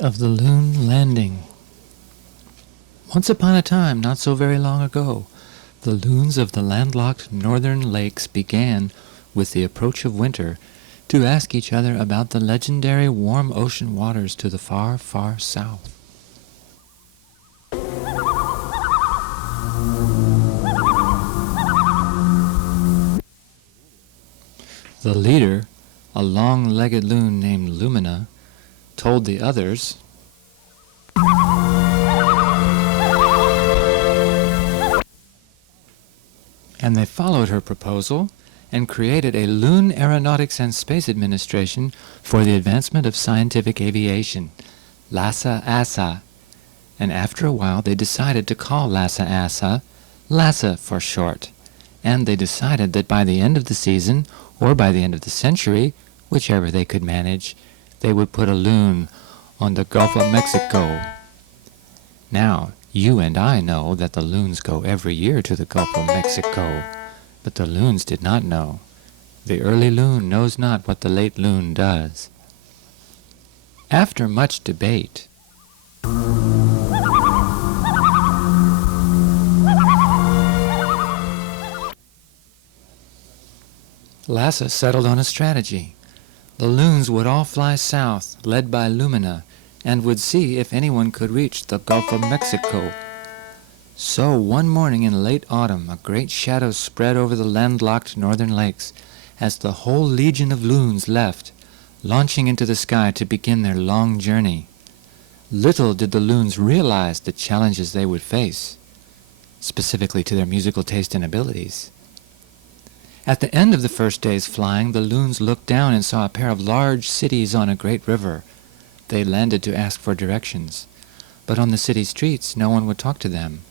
of the Loon Landing. Once upon a time, not so very long ago, the loons of the landlocked northern lakes began, with the approach of winter, to ask each other about the legendary warm ocean waters to the far, far south. The leader, a long-legged loon named Lumina, told the others, and they followed her proposal and created a Loon Aeronautics and Space Administration for the advancement of scientific aviation, LASA ASA, and after a while they decided to call LASA ASA LASA for short, and they decided that by the end of the season, or by the end of the century, whichever they could manage, they would put a loon on the Gulf of Mexico. Now, you and I know that the loons go every year to the Gulf of Mexico, but the loons did not know. The early loon knows not what the late loon does. After much debate, LASA settled on a strategy. The loons would all fly south, led by Lumina, and would see if anyone could reach the Gulf of Mexico. So one morning in late autumn, a great shadow spread over the landlocked northern lakes as the whole legion of loons left, launching into the sky to begin their long journey. Little did the loons realize the challenges they would face, specifically to their musical taste and abilities. At the end of the first day's flying, the loons looked down and saw a pair of large cities on a great river. They landed to ask for directions, but on the city streets no one would talk to them.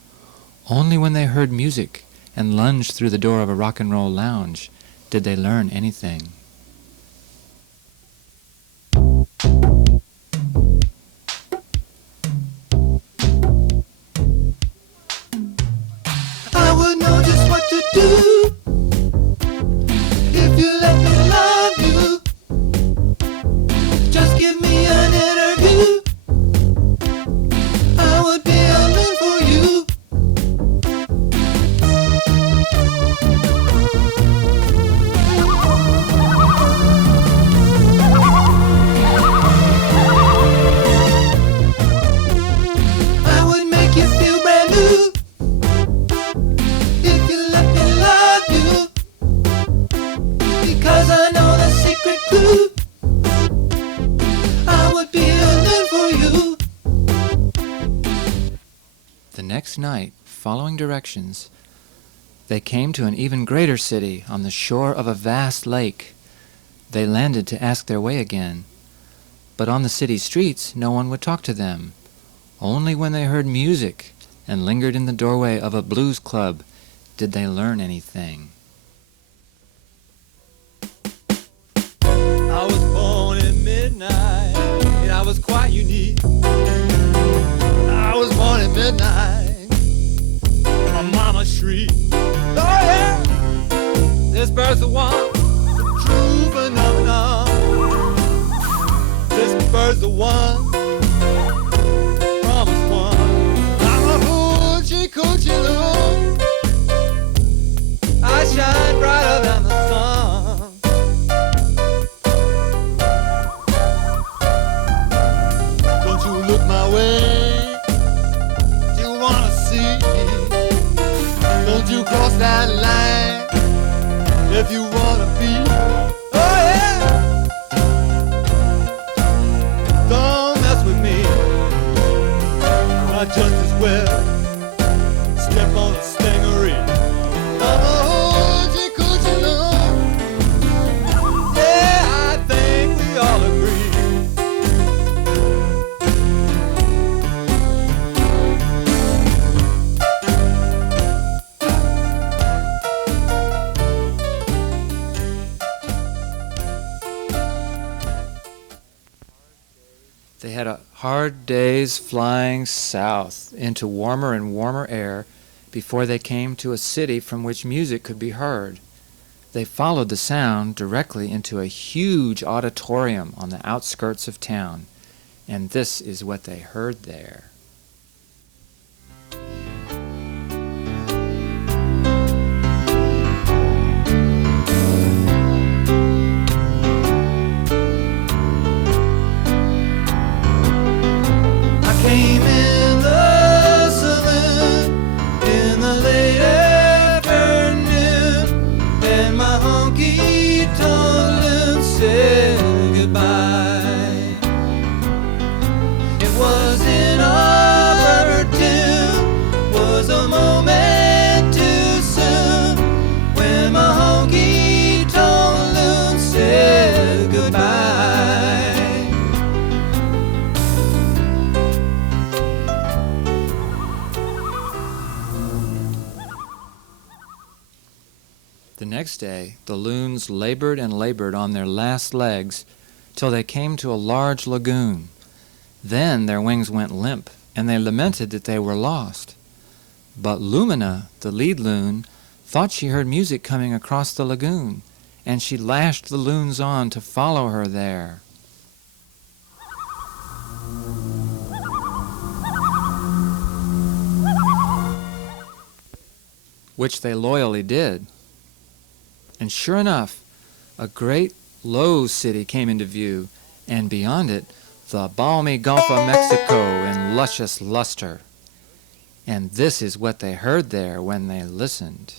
Only when they heard music and lunged through the door of a rock and roll lounge did they learn anything. I would know just what to do if you let me love you. Just give me an interview. I would be a man for you. I would make you feel brand new if you let me love you, because I know the secret clue. I would be a man for you. The next night, following directions, they came to an even greater city on the shore of a vast lake. They landed to ask their way again, but on the city streets no one would talk to them. Only when they heard music and lingered in the doorway of a blues club did they learn anything. I was born at midnight, and I was quite unique. I was born at midnight, my mama shrieked. Oh yeah, this bird's the one, true phenomenon. This bird's the one, promised one. I'm a hoochie coochie loon. I shine brighter than the sun. Don't you look my way? Do you wanna see? Don't you cross that line if you wanna be? Oh yeah! Don't mess with me. I just as well step on a stingery. I'm a hoochie coochie loon. Yeah, I think we all agree. They had a hard days flying south into warmer and warmer air before they came to a city from which music could be heard. They followed the sound directly into a huge auditorium on the outskirts of town. and this is what they heard there. I came in the saloon in the late afternoon, and my honky-tonk loon said goodbye. It was inopportune, was a moment too soon, when my honky-tonk loon said goodbye. The next day, the loons labored and labored on their last legs till they came to a large lagoon. Then their wings went limp, and they lamented that they were lost. But Lumina, the lead loon, thought she heard music coming across the lagoon, and she lashed the loons on to follow her there. Which they loyally did. And sure enough, a great low city came into view, and beyond it, the balmy Gulf of Mexico in luscious luster. And this is what they heard there when they listened.